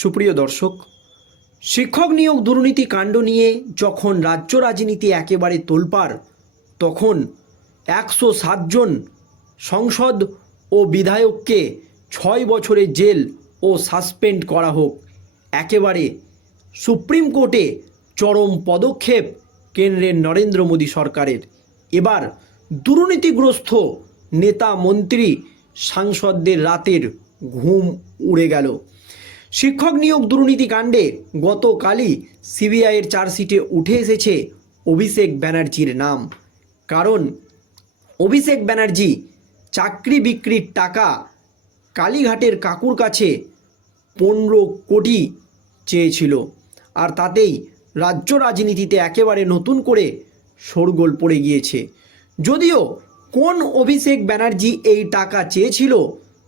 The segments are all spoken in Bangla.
সুপ্রিয় দর্শক, শিক্ষক নিয়োগ দুর্নীতি কাণ্ড নিয়ে যখন রাজ্য রাজনীতি একেবারে তোলপাড়, তখন একশো সাতজন সংসদ ও বিধায়ককে ছয় বছরের জেল ও সাসপেন্ড করা হোক। একেবারে সুপ্রিম কোর্টে চরম পদক্ষেপ কেন্দ্রের নরেন্দ্র মোদী সরকারের। এবার দুর্নীতিগ্রস্ত নেতা মন্ত্রী সাংসদদের রাতের ঘুম উড়ে গেল। শিক্ষক নিয়োগ দুর্নীতি কাণ্ডে গতকালই সিবিআইয়ের চার্জশিটে উঠে এসেছে অভিষেক ব্যানার্জির নাম। কারণ, অভিষেক ব্যানার্জি চাকরি বিক্রির টাকা কালীঘাটের কাকুর কাছে পনেরো কোটি চেয়েছিল আর তাতেই রাজ্য রাজনীতিতে একেবারে নতুন করে শোরগোল পড়ে গিয়েছে। যদিও কোন অভিষেক ব্যানার্জি এই টাকা চেয়েছিল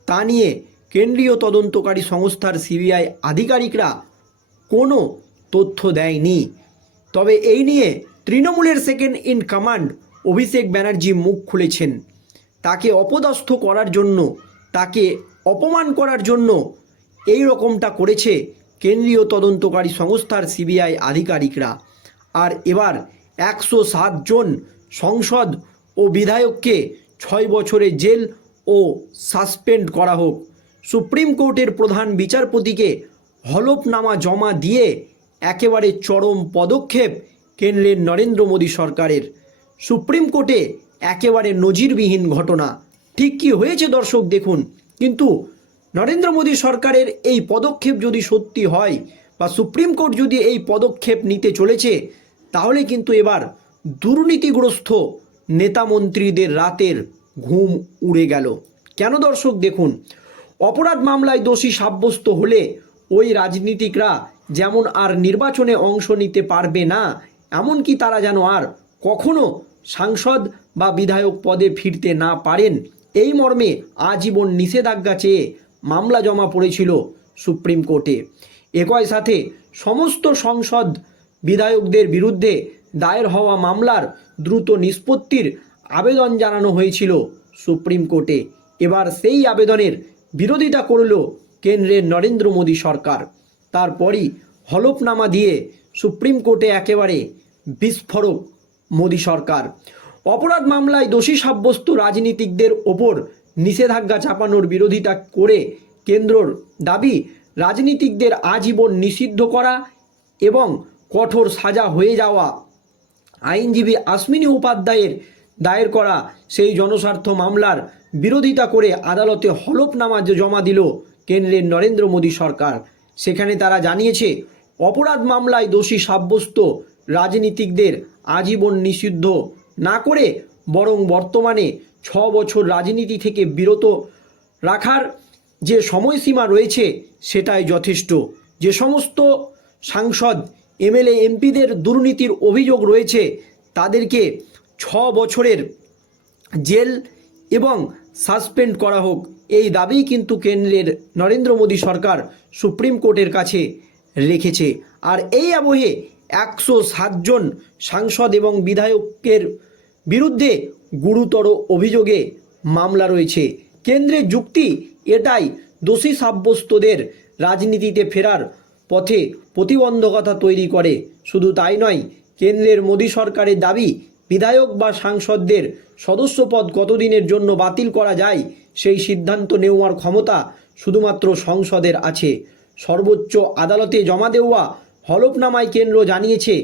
তা নিয়ে কেন্দ্রীয় তদন্তকারী সংস্থার সিবিআই আধিকারিকরা কোনো তথ্য দেয়নি। তবে এই নিয়ে তৃণমূলের second in command Abhishek Banerjee মুখ খুলেছেন। তাকে অপদস্থ করার জন্য, তাকে অপমান করার জন্য এই রকমটা করেছে কেন্দ্রীয় তদন্তকারী সংস্থার সিবিআই আধিকারিকরা। আর এবার একশো জন সংসদ ও বিধায়ককে ছয় বছরের জেল ও সাসপেন্ড করা হোক। সুপ্রিম কোর্টের প্রধান বিচারপতিকে হলফনামা জমা দিয়ে একেবারে চরম পদক্ষেপ কেন্দ্রের নরেন্দ্র মোদী সরকারের। সুপ্রিম কোর্টে একেবারে নজিরবিহীন ঘটনা। ঠিক কি হয়েছে দর্শক দেখুন, কিন্তু নরেন্দ্র মোদী সরকারের এই পদক্ষেপ যদি সত্যি হয় বা সুপ্রিম কোর্ট যদি এই পদক্ষেপ নিতে চলেছে, তাহলে কিন্তু এবার দুর্নীতিগ্রস্ত নেতা মন্ত্রীদের রাতের ঘুম উড়ে গেল। কেন দর্শক দেখুন অপরাধ মামলায় দোষী সাব্যস্ত হলে ওই রাজনীতিকরা যেমন আর নির্বাচনে অংশ নিতে পারবে না, এমনকি তারা যেন আর কখনো সাংসদ বা বিধায়ক পদে ফিরতে না পারেন। এই মর্মে আজীবন নিষেধাজ্ঞা চেয়ে মামলা জমা পড়েছিল সুপ্রিম কোর্টে। একই সাথে সমস্ত সংসদ বিধায়কদের বিরুদ্ধে দায়ের হওয়া মামলার দ্রুত নিষ্পত্তির আবেদন জানানো হয়েছিল সুপ্রিম কোর্টে। এবার সেই আবেদনের বিরোধিতা করল কেন্দ্রের নরেন্দ্র মোদী সরকার। তারপরই হলফনামা দিয়ে সুপ্রিম কোর্টে একেবারে বিস্ফোরক মোদী সরকার। অপরাধ মামলায় দোষী সাব্যস্ত রাজনীতিকদের ওপর নিষেধাজ্ঞা চাপানোর বিরোধিতা করে কেন্দ্রর দাবি, রাজনীতিকদের আজীবন নিষিদ্ধ করা এবং কঠোর সাজা হয়ে যাওয়া। আইনজীবী আসমিনী উপাধ্যায়ের দায়ের করা সেই জনস্বার্থ মামলার বিরোধিতা করে আদালতে হলফনামা জমা দিল কেন্দ্রের নরেন্দ্র মোদী সরকার। সেখানে তারা জানিয়েছে, অপরাধ মামলায় দোষী সাব্যস্ত রাজনীতিকদের আজীবন নিষিদ্ধ না করে বরং বর্তমানে ছ বছর রাজনীতি থেকে বিরত রাখার যে সময়সীমা রয়েছে সেটাই যথেষ্ট। যে সমস্ত সাংসদ, এমএলএ, এমপিদের দুর্নীতির অভিযোগ রয়েছে, তাদেরকে ছ বছরের জেল এবং সাসপেন্ড করা হোক। এই দাবি কিন্তু কেন্দ্রের নরেন্দ্র মোদী সরকার সুপ্রিম কোর্টের কাছে রেখেছে। আর এই আবহে একশো সাতজন সাংসদ এবং বিধায়কের বিরুদ্ধে গুরুতর অভিযোগে মামলা রয়েছে। কেন্দ্রের যুক্তি এটাই, দোষী সাব্যস্তদের রাজনীতিতে ফেরার পথে প্রতিবন্ধকতা তৈরি করে। শুধু তাই নয়, কেন্দ্রের মোদী সরকারের দাবি বিধায়ক বা সাংসদদের সদস্যপদ কতদিনের জন্য বাতিল করা যায়, সেই সিদ্ধান্ত নেওয়ার ক্ষমতা শুধুমাত্র সংসদের আছে। সর্বোচ্চ আদালতে জমা দেওয়া হলফনামায় কেন্দ্র জানিয়েছে,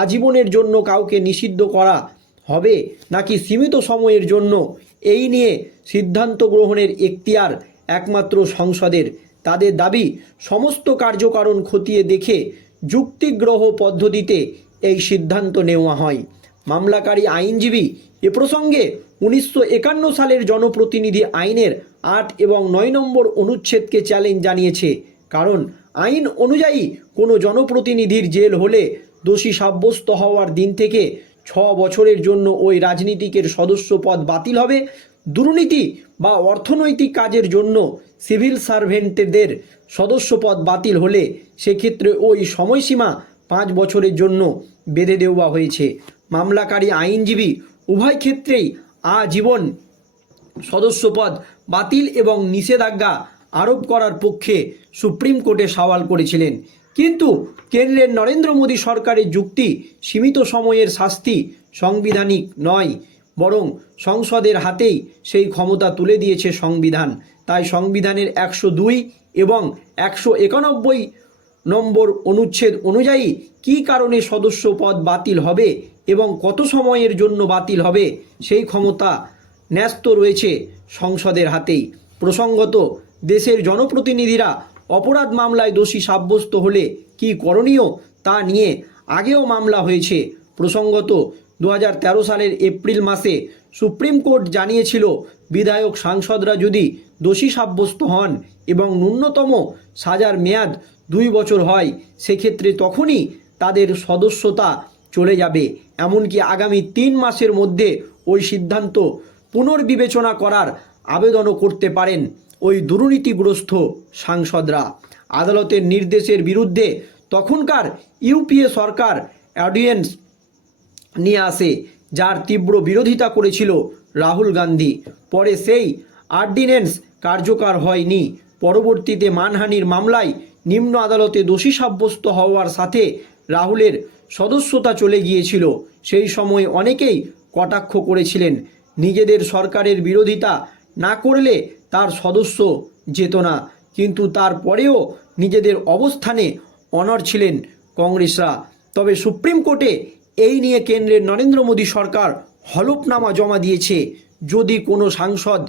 আজীবনের জন্য কাউকে নিষিদ্ধ করা হবে নাকি সীমিত সময়ের জন্য? এই নিয়ে সিদ্ধান্ত গ্রহণের এখতিয়ার একমাত্র সংসদের। তাদের দাবি, সমস্ত কার্যকারণ খতিয়ে দেখে যুক্তিগ্রহ পদ্ধতিতে এই সিদ্ধান্ত নেওয়া হয়। মামলাকারী আইনজীবী এ প্রসঙ্গে উনিশশো একান্ন সালের জনপ্রতিনিধি আইনের আট এবং নয় নম্বর অনুচ্ছেদকে চ্যালেঞ্জ জানিয়েছে। কারণ আইন অনুযায়ী কোনো জনপ্রতিনিধির জেল হলে দোষী সাব্যস্ত হওয়ার দিন থেকে ছ বছরের জন্য ওই রাজনীতিকের সদস্য পদ বাতিল হবে। দুর্নীতি বা অর্থনৈতিক কাজের জন্য সিভিল সার্ভেন্টদের সদস্যপদ বাতিল হলে সেক্ষেত্রে ওই সময়সীমা পাঁচ বছরের জন্য বেঁধে দেওয়া হয়েছে। মামলাকারী আইনজীবী উভয় ক্ষেত্রেই আজীবন সদস্যপদ বাতিল এবং নিষেধাজ্ঞা আরোপ করার পক্ষে সুপ্রিম কোর্টে সওয়াল করেছিলেন। কিন্তু কেন্দ্রের নরেন্দ্র মোদী সরকারের যুক্তি সীমিত সময়ের শাস্তি সাংবিধানিক নয়, বরং সংসদের হাতেই সেই ক্ষমতা তুলে দিয়েছে সংবিধান। তাই সংবিধানের একশো দুই এবং একশো একানব্বই নম্বর অনুচ্ছেদ অনুযায়ী কী কারণে সদস্য পদ বাতিল হবে এবং কত সময়ের জন্য বাতিল হবে সেই ক্ষমতা ন্যস্ত রয়েছে সংসদের হাতেই। প্রসঙ্গত, দেশের জনপ্রতিনিধিরা অপরাধ মামলায় দোষী সাব্যস্ত হলে কি করণীয় তা নিয়ে আগেও মামলা হয়েছে। প্রসঙ্গত দু হাজার তেরো সালের এপ্রিল মাসে সুপ্রিম কোর্ট জানিয়েছিল, বিধায়ক সাংসদরা যদি দোষী সাব্যস্ত হন এবং ন্যূনতম সাজার মেয়াদ দুই বছর হয়, সেক্ষেত্রে তখনই তাদের সদস্যতা চলে যাবে এমনকি আগামী তিন মাসের মধ্যে ওই সিদ্ধান্ত পুনর্বিবেচনা করার আবেদনও করতে পারেন ওই দুর্নীতিগ্রস্ত সাংসদরা। আদালতের নির্দেশের বিরুদ্ধে তখনকার ইউপিএ সরকার অডিয়েন্স নিয়ে আসে, যার তীব্র বিরোধিতা করেছিল রাহুল গান্ধী। পরে সেই অর্ডিন্যান্স কার্যকর হয়নি। পরবর্তীতে মানহানির মামলায় নিম্ন আদালতে দোষী সাব্যস্ত হওয়ার সাথে রাহুলের সদস্যতা চলে গিয়েছিল। সেই সময় অনেকেই কটাক্ষ করেছিলেন। নিজেদের সরকারের বিরোধিতা না করলে তার সদস্য যেত না। কিন্তু তারপরেও নিজেদের অবস্থানে অনর ছিলেন কংগ্রেসরা। তবে সুপ্রিম কোর্টে এই নিয়ে কেন্দ্রের নরেন্দ্র মোদী সরকার হলফনামা জমা দিয়েছে। যদি কোনো সাংসদ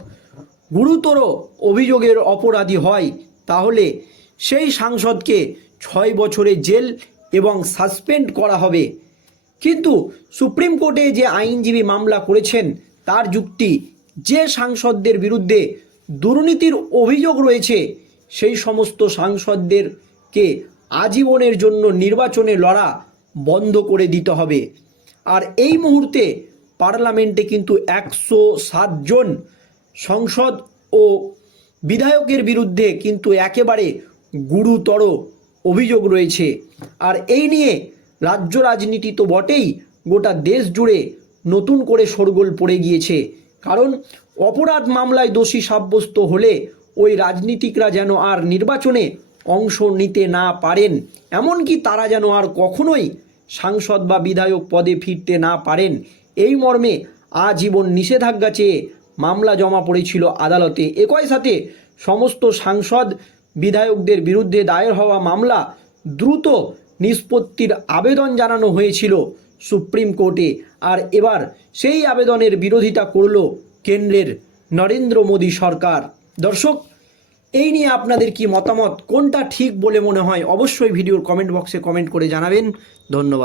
গুরুতর অভিযোগের অপরাধী হয়, তাহলে সেই সাংসদকে ছয় বছরের জেল এবং সাসপেন্ড করা হবে। কিন্তু সুপ্রিম কোর্টে যে আইনজীবী মামলা করেছেন, তার যুক্তি যে সাংসদদের বিরুদ্ধে দুর্নীতির অভিযোগ রয়েছে, সেই সমস্ত সাংসদদেরকে আজীবনের জন্য নির্বাচনে লড়া বন্ধ করে দিতে হবে। আর এই মুহূর্তে পার্লামেন্টে কিন্তু একশো জন সংসদ ও বিধায়কের বিরুদ্ধে কিন্তু একেবারে গুরুতর অভিযোগ রয়েছে। আর এই নিয়ে রাজ্য রাজনীতি তো বটেই, গোটা দেশ জুড়ে নতুন করে শোরগোল পড়ে গিয়েছে। কারণ অপরাধ মামলায় দোষী সাব্যস্ত হলে ওই রাজনীতিকরা যেন আর নির্বাচনে অংশ নিতে না পারেন। এমনকি তারা যেন আর কখনোই সাংসদ বা বিধায়ক পদে ফিরতে না পারেন। এই মর্মে আজীবন নিষেধাজ্ঞা চেয়ে মামলা জমা পড়েছিল আদালতে। একই সাথে সমস্ত সাংসদ বিধায়কদের বিরুদ্ধে দায়ের হওয়া মামলা দ্রুত নিষ্পত্তির আবেদন জানানো হয়েছিল সুপ্রিম কোর্টে। আর এবার সেই আবেদনের বিরোধিতা করল কেন্দ্রের নরেন্দ্র মোদী সরকার। দর্শক, এই নিয়ে আপনাদের কি মতামত? কোনটা ঠিক বলে মনে হয়? অবশ্যই ভিডিওর কমেন্ট বক্সে কমেন্ট করে জানাবেন। ধন্যবাদ।